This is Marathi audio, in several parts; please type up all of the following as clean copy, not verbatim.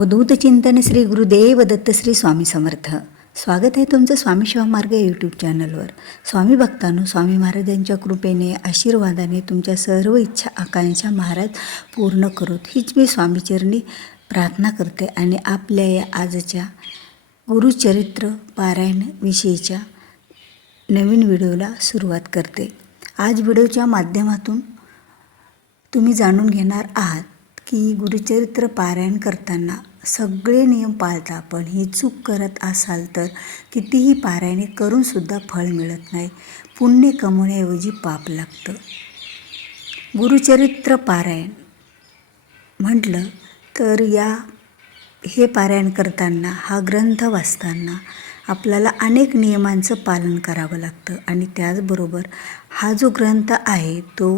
अवधूत चिंतन श्री गुरुदेव दत्त श्री स्वामी समर्थ. स्वागत आहे तुमचं स्वामी शिवा मार्ग यूट्यूब चॅनलवर. स्वामी भक्तांनो, स्वामी महाराजांच्या कृपेने आशीर्वादाने तुमच्या सर्व इच्छा आकांक्षा महाराज पूर्ण करोत हीच मी स्वामीचरणी प्रार्थना करते आणि आपल्या या आजच्या गुरुचरित्र पारायण विषयीच्या नवीन व्हिडिओला सुरुवात करते. आज व्हिडिओच्या माध्यमातून तुम्ही जाणून घेणार आहात की गुरुचरित्र पारायण करताना सगळे नियम पाळता, पण ही चूक करत असाल तर कितीही पारायणे करूनसुद्धा फळ मिळत नाही. पुण्य कमवण्याऐवजी पाप लागतं. गुरुचरित्र पारायण म्हटलं तर हे पारायण करताना, हा ग्रंथ वाचताना आपल्याला अनेक नियमांचं पालन करावं लागतं आणि त्याचबरोबर हा जो ग्रंथ आहे तो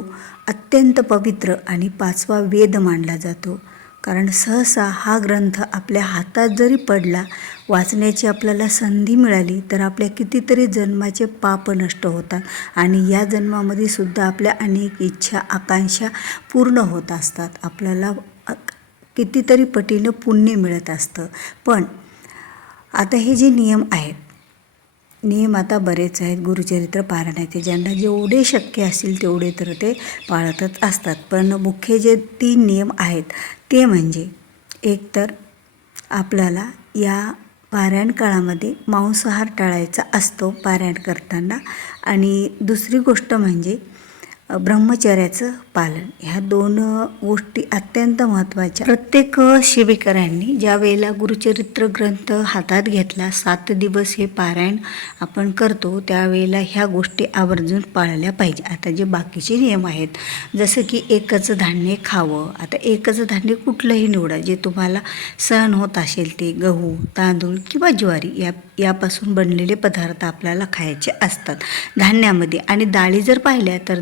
अत्यंत पवित्र आणि 5वा वेद मानला जातो. कारण सहसा हा ग्रंथ आपल्या हातात जरी पडला, वाचण्याची आपल्याला संधी मिळाली तर आपल्या कितीतरी जन्माचे पाप नष्ट होतात आणि या जन्मामध्ये सुद्धा आपल्या अनेक इच्छा आकांक्षा पूर्ण होत असतात. आपल्याला कितीतरी पटीनं पुण्य मिळत असतं. पण आता हे जे नियम आहेत, नियम आता बरेच आहेत गुरुचरित्र पारायणाचे, ज्यांना जेवढे शक्य असतील तेवढे तर ते पाळतच असतात. पण मुख्य जे 3 नियम आहेत ते म्हणजे, एक तर आपल्याला या पारायण काळामध्ये मांसाहार टाळायचा असतो पारायण करताना, आणि दुसरी गोष्ट म्हणजे ब्रह्मचर्याचं पालन. ह्या 2 गोष्टी अत्यंत महत्त्वाच्या. प्रत्येक सेवेकरांनी ज्या वेळेला गुरुचरित्र ग्रंथ हातात घेतला, 7 दिवस हे पारायण आपण करतो, त्यावेळेला ह्या गोष्टी आवर्जून पाळल्या पाहिजे. आता जे बाकीचे नियम आहेत, जसं की एकच धान्य खावं. आता एकच धान्य कुठलंही निवडा, जे तुम्हाला सहन होत असेल ते. गहू, तांदूळ किंवा ज्वारी यापासून बनलेले पदार्थ आपल्याला खायचे असतात धान्यामध्ये. आणि डाळी जर पाहिल्या तर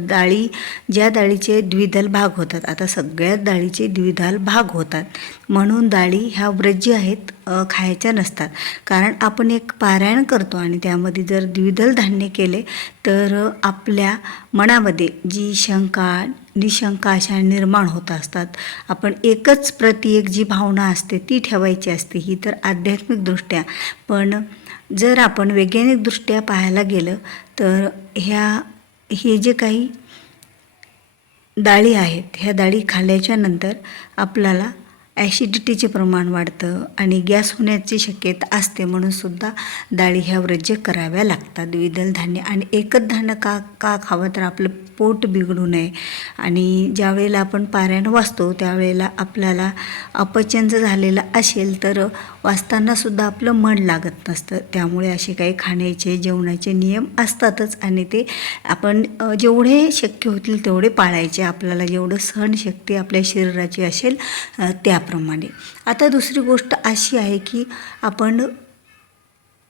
ज्या डाळीचे द्विदल भाग होतात, आता सगळ्याच डाळीचे द्विदल भाग होतात, म्हणून डाळी ह्या वर्ज्य आहेत, खायच्या नसतात. कारण आपण एक पारायण करतो आणि त्यामध्ये जर द्विदल धान्य केले तर आपल्या मनामध्ये जी शंका निशंका अशा निर्माण होत असतात. आपण एकच प्रति एक जी भावना असते ती ठेवायची असते, ही तर आध्यात्मिकदृष्ट्या. पण जर आपण वैज्ञानिकदृष्ट्या पाहायला गेलं तर हे जे काही डाळी आहेत, ह्या डाळी खाल्ल्याच्या नंतर आपल्याला ॲसिडिटीचे प्रमाण वाढतं आणि गॅस होण्याची शक्यता असते. म्हणूनसुद्धा डाळी ह्या वर्ज्य कराव्या लागतात, द्विदल धान्य. आणि एकच धान्य का खावं, तर आपलं पोट बिघडू नये. आणि ज्या वेळेला आपण पारायण वाचतो त्यावेळेला आपल्याला अपचन जर झालेलं असेल तर वाचतानासुद्धा आपलं मन लागत नसतं. त्यामुळे असे काही खाण्याचे जेवणाचे नियम असतातच आणि ते आपण जेवढे शक्य होतील तेवढे पाळायचे, आपल्याला जेवढं सहनशक्ती आपल्या शरीराची असेल त्याप्रमाणे. आता दुसरी गोष्ट अशी आहे की आपण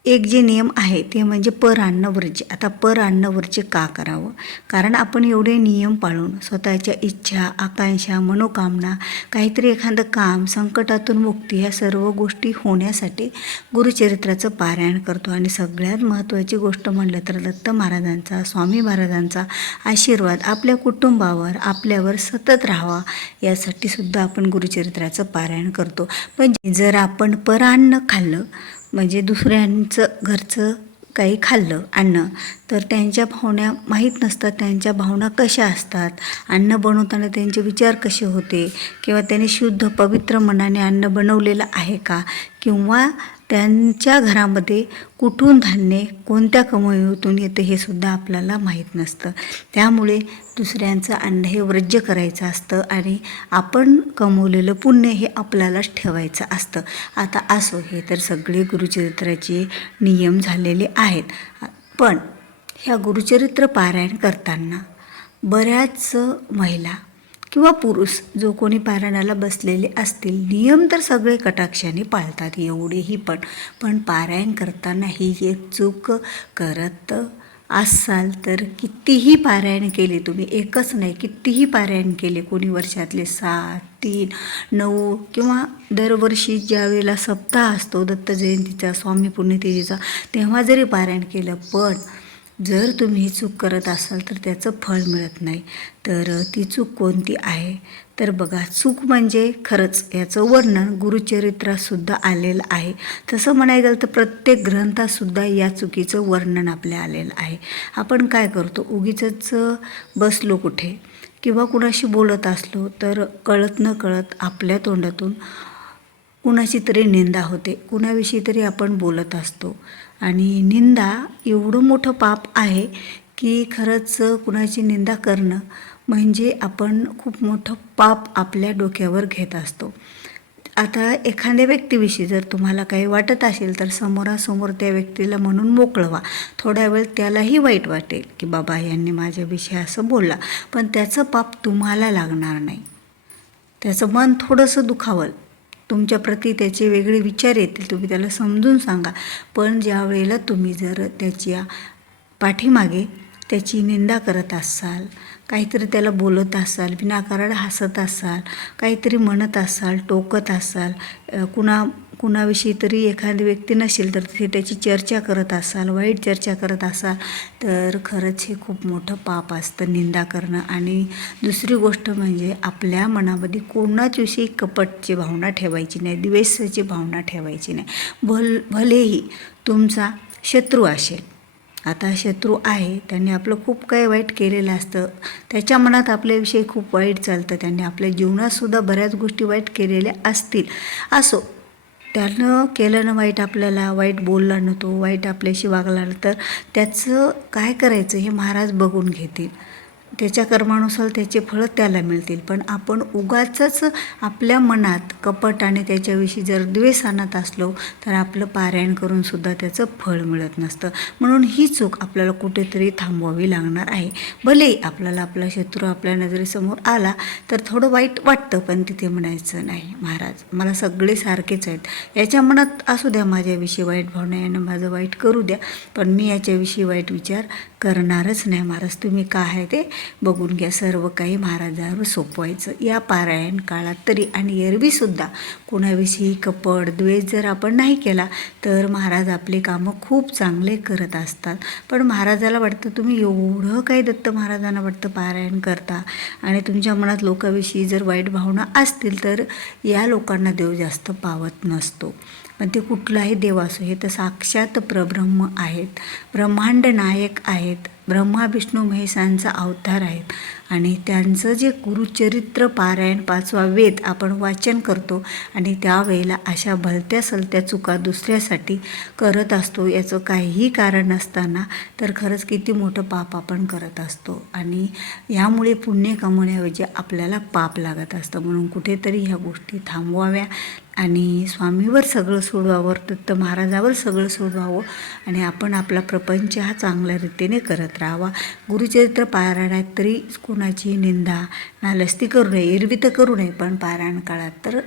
एक जे नियम आहे ते म्हणजे पर-अन्न वर्ज्य. आता पर-अन्न वर्ज्य का करावं? कारण आपण एवढे नियम पाळून स्वतःच्या इच्छा आकांक्षा मनोकामना, काहीतरी एखादं काम, संकटातून मुक्ती, ह्या सर्व गोष्टी होण्यासाठी गुरुचरित्राचं पारायण करतो. आणि सगळ्यात महत्त्वाची गोष्ट म्हटलं तर दत्त महाराजांचा, स्वामी महाराजांचा आशीर्वाद आपल्या कुटुंबावर, आपल्यावर सतत राहावा, यासाठी सुद्धा आपण गुरुचरित्राचं पारायण करतो. पण जर आपण पर-अन्न खाल्लं, म्हणजे दुसऱ्यांचं घरचं काही खाल्लं अन्न, तर त्यांच्या भावना माहीत नसतात, त्यांच्या भावना कशा असतात, अन्न बनवताना त्यांचे विचार कसे होते, किंवा त्यांनी शुद्ध पवित्र मनाने अन्न बनवलेलं आहे का, किंवा त्यांच्या घरामध्ये कुठून धान्य कोणत्या कमाईतून येतं हे सुद्धा आपल्याला माहीत नसतं. त्यामुळे दुसऱ्यांचं अन्न हे वर्ज्य करायचं असतं आणि आपण कमवलेलं पुण्य हे आपल्यालाच ठेवायचं असतं. आता असो, हे तर सगळे गुरुचरित्राचे नियम झालेले आहेत. पण ह्या गुरुचरित्र पारायण करताना बऱ्याच महिला किंवा पुरुष जो कोणी पारायणाला बसलेले असतील, नियम तर सगळे कटाक्षाने पाळतात एवढेही, पण पारायण करताना ही एक चूक करत असाल तर कितीही पारायण केले तुम्ही, एकच नाही कितीही पारायण केले, कोणी वर्षातले 7, 3, 9 किंवा दरवर्षी ज्या वेळेला सप्ताह असतो दत्त जयंतीचा, स्वामी पुण्यतिथीचा, तेव्हा जरी पारायण केलं, पण जर तुम्ही ही चूक करत असाल तर त्याचं फळ मिळत नाही. तर ती चूक कोणती आहे तर बघा, चूक म्हणजे खरंच याचं वर्णन गुरुचरित्रातसुद्धा आलेलं आहे. तसं म्हणायला गेलं तर प्रत्येक ग्रंथातसुद्धा या चुकीचं वर्णन आपल्या आलेलं आहे. आपण काय करतो, उगीचच बसलो कुठे किंवा कुणाशी बोलत असलो तर कळत न कळत आपल्या तोंडातून कुणाची तरी निंदा होते, कुणाविषयी तरी आपण बोलत असतो. आणि निंदा एवढं मोठं पाप आहे की खरंच कुणाची निंदा करणं म्हणजे आपण खूप मोठं पाप आपल्या डोक्यावर घेत असतो. आता एखाद्या व्यक्तीविषयी जर तुम्हाला काही वाटत असेल तर समोरासमोर त्या व्यक्तीला म्हणून मोकळं व्हा. थोड्या वेळ त्यालाही वाईट वाटेल की बाबा यांनी माझ्याविषयी असं बोलला, पण त्याचं पाप तुम्हाला लागणार नाही. त्याचं मन थोडंसं दुखावलं, तुमच्याप्रती त्याचे वेगळे विचार येतील, तुम्ही त्याला समजून सांगा. पण ज्या वेळेला तुम्ही जर त्याच्या पाठीमागे त्याची निंदा करत असाल, काहीतरी त्याला बोलत असाल, विनाकारण हसत असाल, काहीतरी म्हणत असाल, टोकत असाल, कुणाविषयी तरी एखादी व्यक्ती नसेल तर तिथे त्याची चर्चा करत असाल, वाईट चर्चा करत असाल, तर खरंच हे खूप मोठं पाप असतं निंदा करणं. आणि दुसरी गोष्ट म्हणजे आपल्या मनामध्ये कोणाच्याविषयी कपटची भावना ठेवायची नाही, द्वेषाची भावना ठेवायची नाही. भलेही तुमचा शत्रू असेल, आता शत्रू आहे, त्यांनी आपलं खूप काही वाईट केलेलं असतं, त्याच्या मनात आपल्याविषयी खूप वाईट चालतं, त्यांनी आपल्या जीवनातसुद्धा बऱ्याच गोष्टी वाईट केलेल्या असतील. असो, त्यानं केलं वाईट, आपल्याला वाईट बोलला न, तो वाईट आपल्याशी वागला न, तर त्याचं काय करायचं हे महाराज बघून घेतील. त्याच्या कर्मानुसार त्याचे फळं त्याला मिळतील. पण आपण उगाचच आपल्या मनात कपट आणि त्याच्याविषयी जर द्वेष आणत असलो तर आपलं पारायण करूनसुद्धा त्याचं फळ मिळत नसतं. म्हणून ही चूक आपल्याला कुठेतरी थांबवावी लागणार आहे. भले आपल्याला आपला शत्रू आपल्या नजरेसमोर आला तर थोडं वाईट वाटतं, पण तिथे म्हणायचं नाही महाराज मला सगळे सारखेच आहेत, याच्या मनात असू द्या माझ्याविषयी वाईट भावना, यानं माझं वाईट करू द्या, पण मी याच्याविषयी वाईट विचार करणारच नाही महाराज, तुम्ही काय आहे ते बघून घ्या. सर्व काही महाराजांवर सोपवायचं या पारायण काळात तरी. आणि एरवीसुद्धा कोणाविषयी कपट द्वेष जर आपण नाही केला तर महाराज आपले कामं खूप चांगले करत असतात. पण महाराजाला वाटतं तुम्ही एवढं काही दत्त महाराजांना वाटतं पारायण करता आणि तुमच्या मनात लोकांविषयी जर वाईट भावना असतील तर या लोकांना देव जास्त पावत नसतो. पण ते कुठलाही देव असो, हे तर साक्षात परब्रह्म आहेत, ब्रह्मांड नायक आहेत, ब्रह्मा विष्णू महेशांचा अवतार आहेत. आणि त्यांचं जे गुरुचरित्र पारायण 5वा वेद आपण वाचन करतो आणि त्यावेळेला अशा भलत्या सलत्या चुका दुसऱ्यासाठी करत असतो, याचं काहीही कारण नसताना तर खरंच किती मोठं पाप आपण करत असतो. आणि यामुळे पुण्य कमवण्याऐवजी आपल्याला पाप लागत असतं. म्हणून कुठेतरी ह्या गोष्टी थांबवाव्या आणि स्वामीवर सगळं सोडवावं, दत्त महाराजावर सगळं सोडवावं आणि आपण आपला प्रपंच हा चांगल्या रीतीने करत राहावा. गुरुचरित्र पारायणात तरी कोणाची निंदा नालस्ती करू नये, एरवी तर करू नये, पण पारायण काळात तर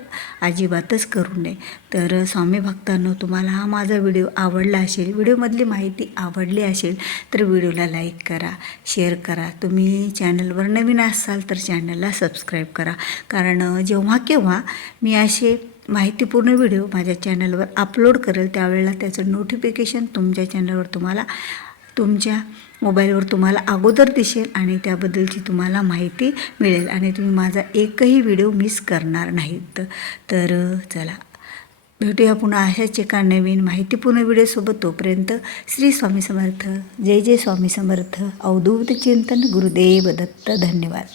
अजिबातच करू नये. तर स्वामी भक्तांनो, तुम्हाला हा माझा व्हिडिओ आवडला असेल, व्हिडिओमधली माहिती आवडली असेल तर व्हिडिओला लाईक करा, शेअर करा. तुम्ही चॅनलवर नवीन असाल तर चॅनलला सबस्क्राईब करा, कारण जेव्हा केव्हा मी असे माहितीपूर्ण व्हिडिओ माझ्या चॅनलवर अपलोड करेल त्यावेळेला त्याचं नोटिफिकेशन तुमच्या चॅनलवर तुम्हाला तुमच्या मोबाईलवर तुम्हाला अगोदर दिसेल आणि त्याबद्दलची तुम्हाला माहिती मिळेल आणि तुम्ही माझा एकही व्हिडिओ मिस करणार नाहीत. तर चला भेटूया पुन्हा अशाच एका नवीन माहितीपूर्ण व्हिडिओसोबत. तोपर्यंत श्री स्वामी समर्थ. जय जय स्वामी समर्थ. अवधूत चिंतन. गुरुदेव दत्त. धन्यवाद.